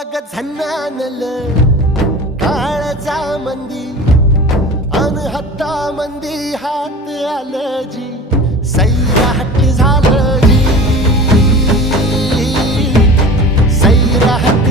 अग झन्नानल काळजा मंदी अन हत्ता मंदी हात आलं जी सैराट झालं जी सैराट